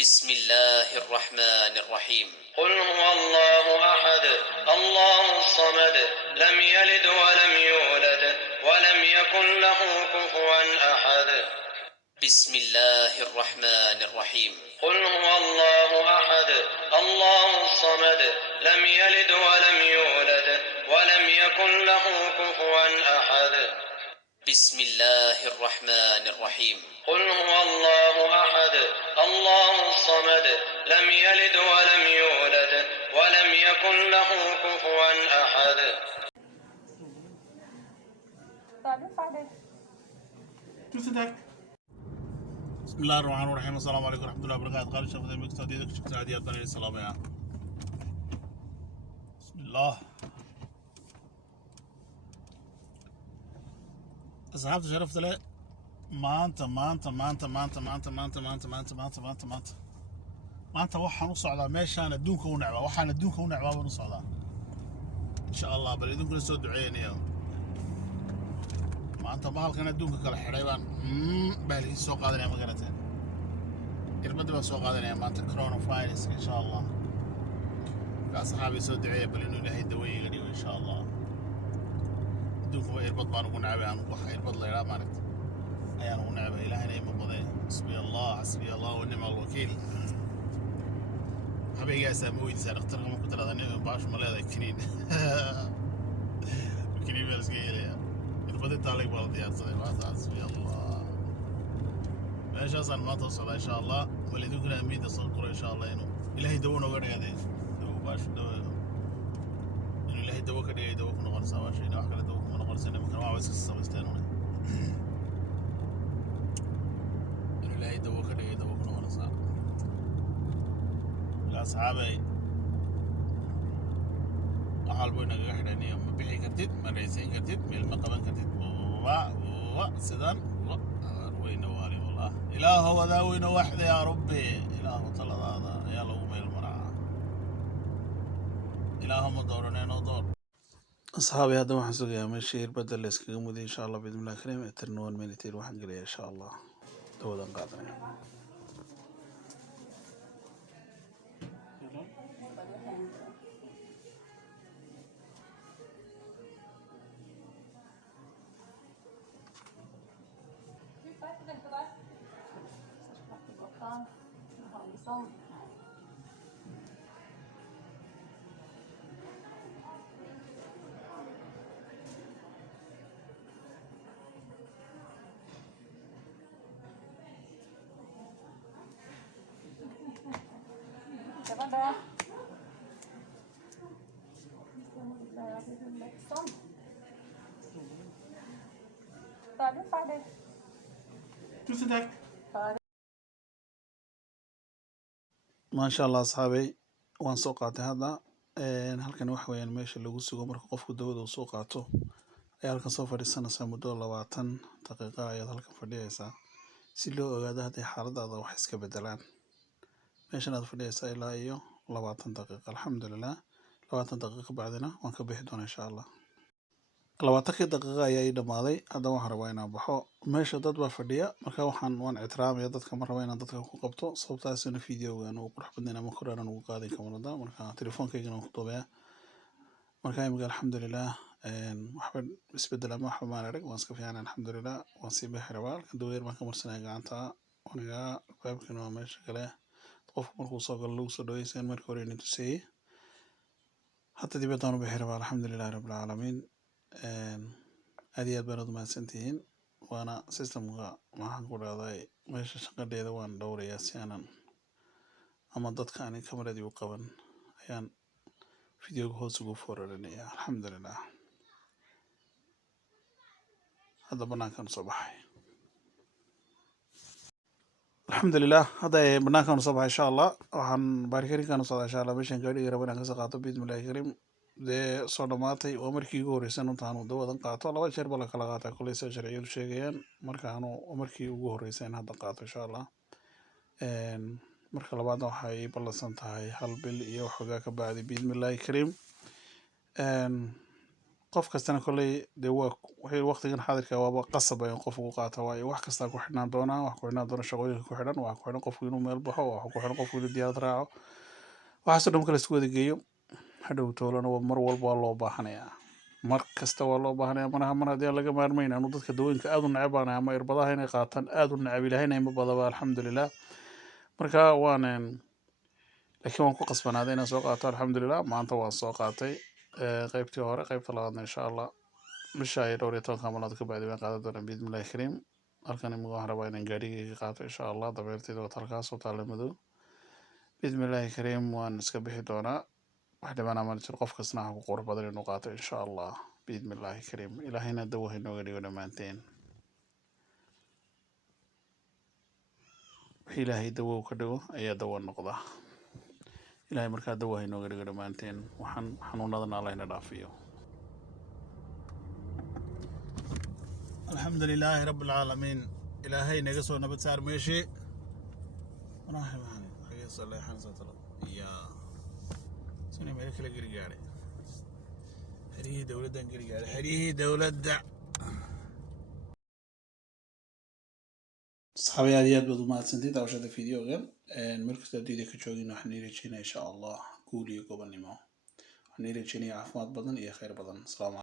بسم الله الرحمن الرحيم قل هو الله أحد الله الصمد لم يلد ولم يولد ولم يكن له كفوا أحد بسم الله الرحمن الرحيم قل هو الله أحد الله الصمد لم يلد ولم يولد ولم يكن له كفوا أحد بسم الله الرحمن الرحيم قل هو الله أحد الله الصمد لم يلد ولم يولد ولم يكن له كفوا أحد بسم الله الرحمن الرحيم. السلام عليكم ورحمة الله وبركاته. قال الشيخ ذي مقصد يدك شكرا عاديات بني السلام يا بسم الله. أصحابتي شرفت لي ما أنت waxaan u socdaa meeshaan adduunka u necbaa waxaan adduunka u necbaa baan u socdaa insha Allah bal idinkuna soo duceeynaya maanta bahalkan adduunka kala xidhay baan baalkii soo qaadanaya magarateen irbadda baan soo qaadanaya maanta coronavirus insha Allah asxaabi soo duceeya bal inuu ilaahay daweeyga dhigo insha Allah adduunka waa irbad baan ugu necbay aan wax irbad la yidhaa maaragta ayaan ugu necbay ilaahayna ima baday xasbi Allah wa ni'mal wakiil habeenkaas ama weydiisaa dhakhtarka ma ku tiraada baashu ma leedahay kiniin kiniin baa laska helaya irbad intaa leg baa la diyaarsaday maanta xasbi Allah meeshaasaan maanta u socdaa insha Allah bal idinkuna amiinta soo qoro insha Allah inuu ilaahay dawo nooga dhigaadee dawo baashu dawo inuu ilaahay dawo ka dhigay dawo ku noqonaysaa baashu ina wax kale dawo kuma noqonaysa nimankan waa iska samaysteen inuu ilaahay dawo ka dhigay dawo ku noqonaysaa أصحابي أحال بوينا قحداني ما بيحي كرتيد ما رئيسين كرتيد من المقابن كرتيد سدان روينا والي والله إله هو ذاوينا وحده يا ربي إله طلع هذا يا لو ميل المرعى إله مدورنا ودور أصحابي هذا ما حسوا يا مشير بدل لسكيمودي إن شاء الله بإذن الله كريم ترنون مينتين واحد قليل إن شاء الله دودا قادرين ما شاء الله أصحابي وان سوقاتي هذا halkan waxa weeyaan meesha lagu sugo marka qofku dawada uu soo qaato ayaa halkan soo fadhiisanaysa muddo 20 daqiiqo ayaad halkan fadhiyaysaa si loo ogaado haddii xaaladaada wax iska bedelaan meeshan aad fadhiyaysaa ilaa iyo 20 daqiiqo alxamdulillah 20 daqiiqo bacdina waan ka bixi doonaa insha Allah 20 daqiiqo ayaa ii dhamaaday hadda waxaan rabaa inaan baxo meesha dad baa fadhiya marka waan ixtiraamaya dadka ma rabo inaan dadka ku qabto sababtaasina fiidiyogan uu qurux badan ama koraan ugu qaaday kamarada marka telefoonkaygana ku duubaya marka imika alxamdulillah waxba isbedel ama waxba maan arag waan iska fiican alxamdulillah waan sii bixi rabaa halkan daweer baan ka marsanaya gacanta aniga baabkana waa meesha kale qofku markuu soo galo lagu soo dhaweysaan markii hore inuu tusayay hadda dibadaan u bixi rabaa alxamdulillah rabbil caalamiin aad iyo aad baan u mahadsantihiin waana systemka waxaan ku dhahday meesha shaqadeeda waan dhowrayaa si aanan ama dadka aan kamaradii u qaban ayaan fiidiyoga hoos ugu foorarinayaa alxamdulillah hadda banaankan soo baxay alxamdulillah hadda banaankan soo baxay insha Allah waxaan baarikariinkan soo insha Allah meeshan gaadhiga rabaan ka soo qaato bismillaahi kariim dee soo dhamaatay oo markii ugu horreysay intaan uu dawadan qaato 2 jeer baa la kala qaataa kulay soo sharciyadu sheegayaan marka aanu markii ugu horreysay in hadda qaato insha Allah marka labaad waxay ballansan tahay hal bil iyo xogaa ka bacdi bismillaahi kariim qof kastana kolley dee waa wixii waqtigan xaadirka waaba qasab in qofku ku qaato waayo wax kastaa ku xidhnaan doonaa wax ku xidhnaan doona shaqooyinka ku xidhan wax ku xidhan qofku inuu meel baxo wax ku xidhan qofku inuu diyaarad raaco waxaasoo dhan marka laisku wada geeyo hadhow toolana mar walba waa loo baahanayaa mar kasta waa loo baahanayaa mar haddii aan laga maarmayn anu dadka dawooyinka aad u necbaanahay ama irbadaha inay qaataan aad u necab ilaahayna ima badaba alxamdulilah marka laakiin waan ku qasbanaaday inaan soo qaato alxamdulilah maanta waan soo qaatay qaybtii hore qaybta labaadna insha allah bisha iyo 12 maalmood ka bacdi waan qaadan doonaa biidmillahi kariim halkan imika waxaan rabaa inaan gaarigayga qaato insha allah dabeertayda wata halkaas oo taalla madow biidmillahi kariim waan iska bixi doonaa wax dhibana ma jiro qof kastana ha ku qurux badan inuu qaato insha allah biidmillahi kariim ilaahayna dawo ha inooga dhigo dhammaanteen wixii ilaahay dawo ka dhigo ayaa dawo noqda ilaahay markaa dawo ha inooga dhigo dhammaanteen waxaan xanuunadana allah ina dhaafiyo الحمد لله رب العالمين إلهي نقصه نبت سار ماشي راح معنا حقيقة صلى الله عليه وسلم يا سنة ملك الجرجاري هذه دولة الجرجاري هذه دولة صحابي هذه بدو ما تسنتي تعرف هذا الفيديو غير الملك تديدي كشوجين نحن نرجعنا إن شاء الله قولي قبل نما نرجعنا عفوات بدن يا خير بدن سلام